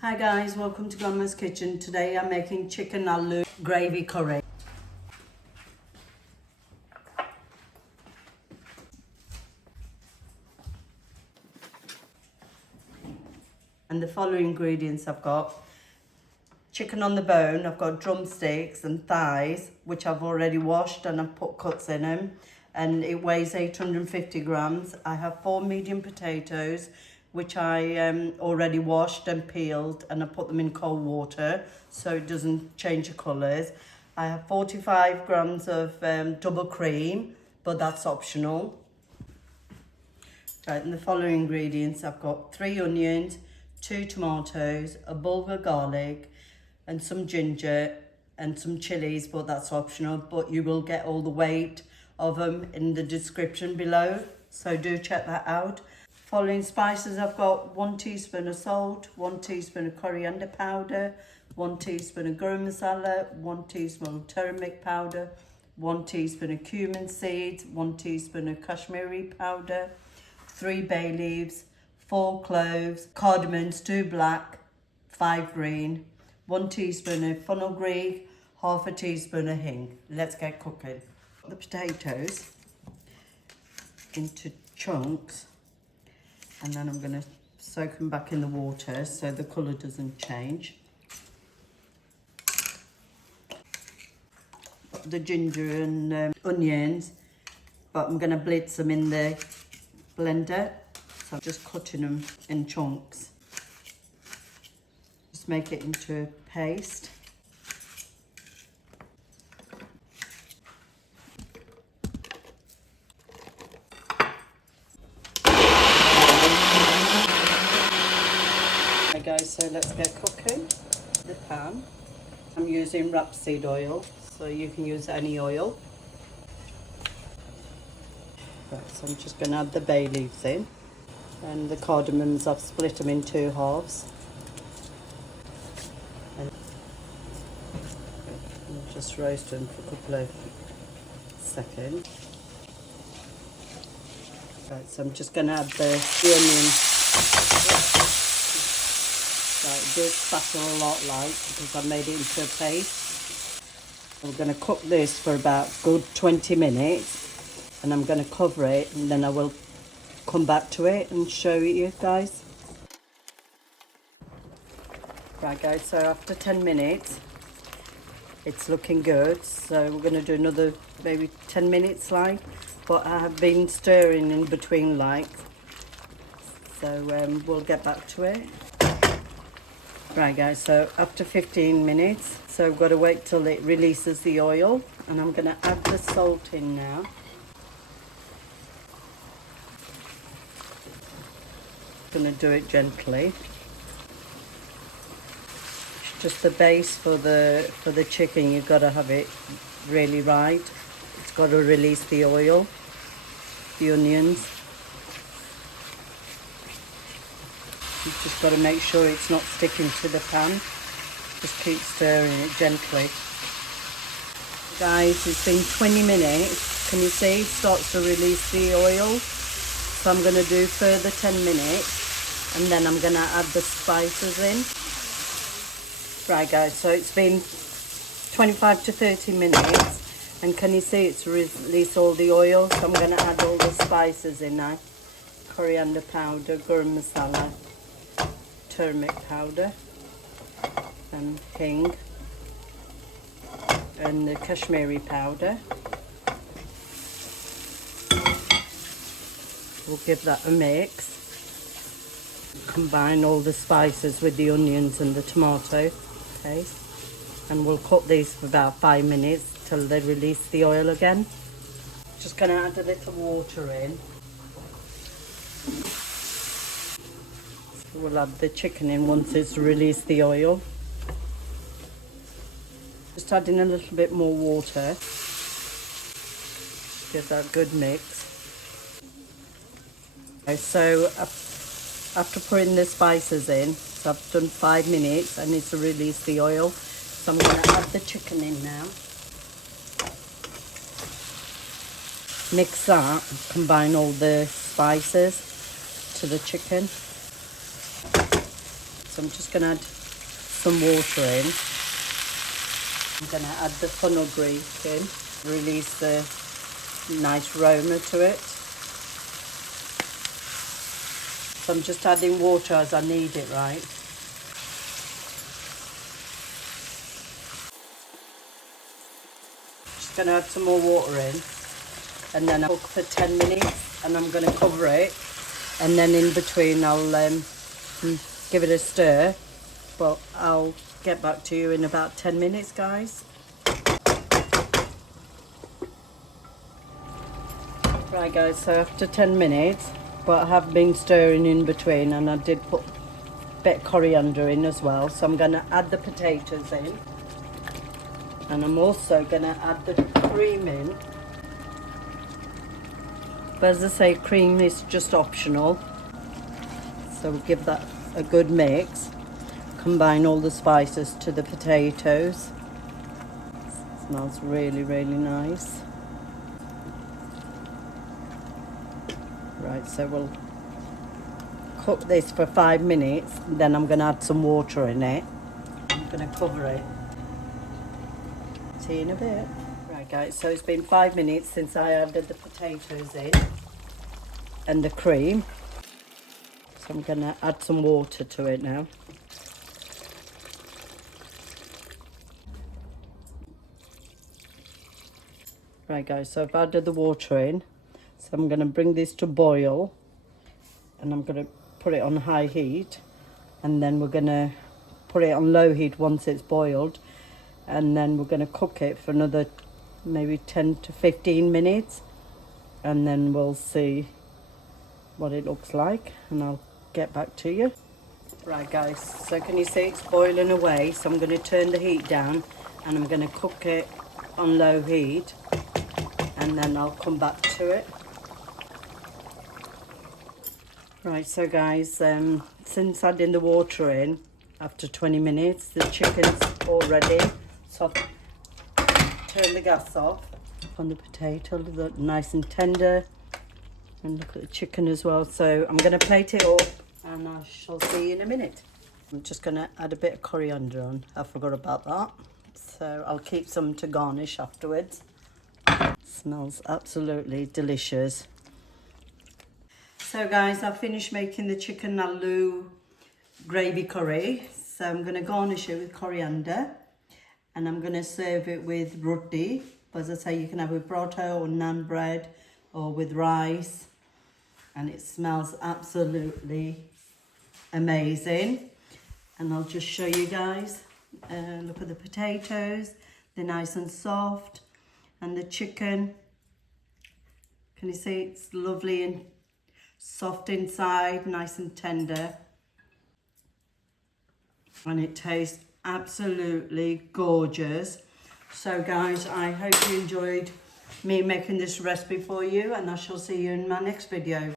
Hi guys, welcome to Grandma's Kitchen. Today I'm making chicken aloo gravy curry. And the following ingredients I've got: chicken on the bone, I've got drumsticks and thighs, which I've already washed and I've put cuts in them. And it weighs 850 grams. I have 4 medium potatoes, which I already washed and peeled, and I put them in cold water so it doesn't change the colours. I have 45 grams of double cream, but that's optional. Right, and the following ingredients: I've got 3 onions, 2 tomatoes, a bulb of garlic, and some ginger and some chilies, but that's optional. But you will get all the weight of them in the description below, so do check that out. Following spices: I've got 1 teaspoon of salt, 1 teaspoon of coriander powder, 1 teaspoon of garam masala, 1 teaspoon of turmeric powder, 1 teaspoon of cumin seeds, 1 teaspoon of Kashmiri powder, 3 bay leaves, 4 cloves, cardamoms, 2 black, 5 green, 1 teaspoon of fenugreek, half a teaspoon of hing. Let's get cooking. The potatoes into chunks, and then I'm going to soak them back in the water so the colour doesn't change. The ginger and onions, but I'm going to blitz them in the blender, so I'm just cutting them in chunks. Just make it into a paste. Okay guys, so let's get cooking. The pan, I'm using rapeseed oil, so you can use any oil. Right, so I'm just going to add the bay leaves in, and the cardamoms, I've split them in 2 halves. And just roast them for a couple of seconds. Right, so I'm just going to add the onions. Right, this spatter a lot because I made it into a paste. I'm going to cook this for about good 20 minutes, and I'm going to cover it, and then I will come back to it and show you guys. Right guys, so after 10 minutes it's looking good, so we're going to do another maybe 10 minutes but I have been stirring in between so we'll get back to it. Right guys, so after 15 minutes, so I've got to wait till it releases the oil, and I'm going to add the salt in now. I'm going to do it gently. It's just the base for the chicken, you've got to have it really right. It's got to release the oil, the onions. You've just got to make sure it's not sticking to the pan. Just keep stirring it gently. Guys, it's been 20 minutes. Can you see it starts to release the oil? So I'm going to do further 10 minutes, and then I'm going to add the spices in. Right guys, so it's been 25 to 30 minutes, and can you see it's released all the oil? So I'm going to add all the spices in now. Coriander powder, garam masala, turmeric powder, and hing, and the Kashmiri powder. We'll give that a mix. Combine all the spices with the onions and the tomato paste, and we'll cook these for about 5 minutes till they release the oil again. Just going to add a little water in. We'll add the chicken in once it's released the oil. Just adding a little bit more water. Give that a good mix. Okay, so after putting the spices in, so I've done 5 minutes and it's released the oil. So I'm going to add the chicken in now. Mix that, combine all the spices to the chicken. So I'm just going to add some water in. I'm going to add the fenugreek in, release the nice aroma to it. So I'm just adding water as I need it, right? Just going to add some more water in, and then I'll cook for 10 minutes, and I'm going to cover it, and then in between I'll give it a stir, but I'll get back to you in about 10 minutes, guys. Right guys, so after 10 minutes, but I have been stirring in between, and I did put a bit of coriander in as well. So I'm going to add the potatoes in, and I'm also going to add the cream in. But as I say, cream is just optional. So we'll give that a good mix. Combine all the spices to the potatoes. It smells really, really nice. Right, so we'll cook this for 5 minutes, then I'm going to add some water in it. I'm going to cover it. See you in a bit. Right guys, so it's been 5 minutes since I added the potatoes in and the cream. So I'm going to add some water to it now. Right guys, so I've added the water in. So I'm going to bring this to boil, and I'm going to put it on high heat, and then we're going to put it on low heat once it's boiled, and then we're going to cook it for another maybe 10 to 15 minutes, and then we'll see what it looks like, and I'll get back to you. Right guys, so can you see it's boiling away? So I'm going to turn the heat down, and I'm going to cook it on low heat, and then I'll come back to it. Right, so guys, since adding the water in after 20 minutes, the chicken's all ready. So I've turned the gas off on the potato, look nice and tender, and look at the chicken as well. So I'm going to plate it up, and I shall see you in a minute. I'm just going to add a bit of coriander on. I forgot about that. So I'll keep some to garnish afterwards. Smells absolutely delicious. So guys, I've finished making the chicken aloo gravy curry. So I'm going to garnish it with coriander, and I'm going to serve it with roti. As I say, you can have with paratha or naan bread or with rice, and it smells absolutely amazing. And I'll just show you guys. Look at the potatoes, they're nice and soft, and the chicken, can you see it's lovely and soft inside, nice and tender, and it tastes absolutely gorgeous. So guys, I hope you enjoyed me making this recipe for you, and I shall see you in my next video.